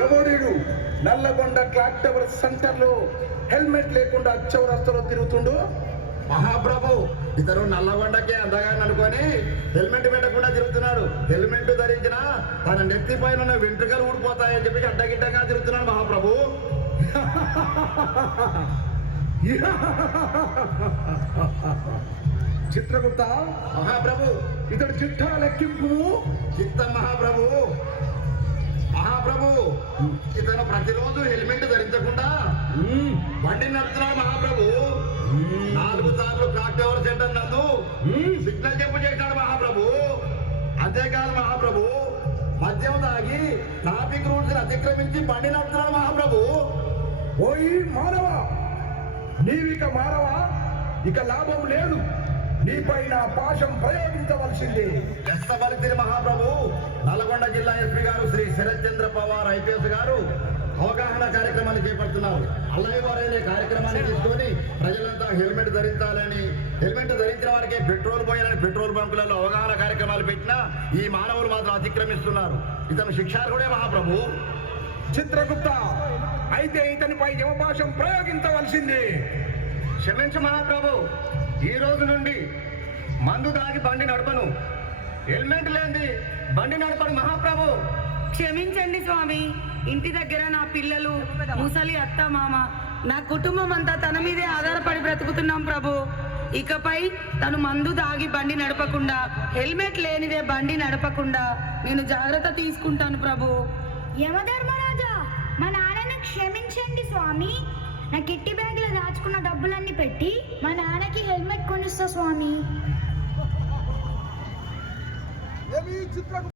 ఎవడు Nalgonda clock tower centre లో helmet లేకుండా చౌరస్తలో తిరుగుతుండు? మహాప్రభు, ఇతను నల్లగొండకే అందగాని అనుకొని హెల్మెట్ పెట్టకుండా తిరుగుతున్నాడు. హెల్మెట్ ధరించిన తన నెత్తి పైన వెంట్రుకలు ఊడిపోతాయని చెప్పి అడ్డగిడ్డంగా తిరుగుతున్నాడు మహాప్రభు. చిత్రగుప్త మహాప్రభు, ఇతడు చిట్టాల లెక్కింపు. చిత్తం మహాప్రభు. మహాప్రభు, ఇతను ప్రతిరోజు హెల్మెట్ ధరించకుండా బండి నడుపుతున్నాడు మహాప్రభు. 4 సార్లు క్లాక్ టవర్ సెంటర్ నందు సిగ్నల్ చెప్పు చేశాడు మహాప్రభు. అంతేకాదు మహాప్రభు, మద్యం తాగి ట్రాఫిక్ రూల్స్ అతిక్రమించి బండి నడుపుతున్నాడు మహాప్రభు. ఓయి మానవ, నీవిక మానవా, ఇక లాభం లేదు. నీపైన పాశం ప్రయోగించవలసింది. ఎస్తబలితిరి మహాప్రభు. నల్గొండ జిల్లా ఎస్పీ గారు శ్రీ శరత్ చంద్ర పవార్ ఐపీఎస్ గారు అవగాహన కార్యక్రమాన్ని చేపడుతున్నారు. అల్లవివారైన కార్యక్రమాన్ని తీసుకొని ప్రజలంతా హెల్మెట్ ధరించాలని, హెల్మెట్ ధరించిన వారికి పెట్రోల్ పోయాలని పెట్రోల్ బంకులలో అవగాహన కార్యక్రమాలు పెట్టినా ఈ మానవులు మాత్రం అతిక్రమిస్తున్నారు. ఇతను శిక్షార్హుడే మహాప్రభు. చిత్రగుప్త, అయితే ఇతనిపై యమపాశం ప్రయోగించవలసింది. క్షమించు మహాప్రభు, ఈ రోజు నుండి మందు దాగి బండి నడపను, హెల్మెట్ లేని బండి నడపను మహాప్రభు. క్షమించండి స్వామి, ఇంటి దగ్గర నా పిల్లలు, ముసలి అత్త మామ, నా కుటుంబం అంతా తన మీదే ఆధారపడి బ్రతుకుతున్నాం ప్రభు. ఇకపై తను మందు దాగి బండి నడపకుండా, హెల్మెట్ లేనిదే బండి నడపకుండా నేను జాగ్రత్త తీసుకుంటాను ప్రభు. యమధర్మరాజా, మా నాన్నని క్షమించండి స్వామి. నా కిట్టి బ్యాగ్లో దాచుకున్న డబ్బులన్నీ పెట్టి మా నాన్నకి హెల్మెట్ కొనిస్తా స్వామి.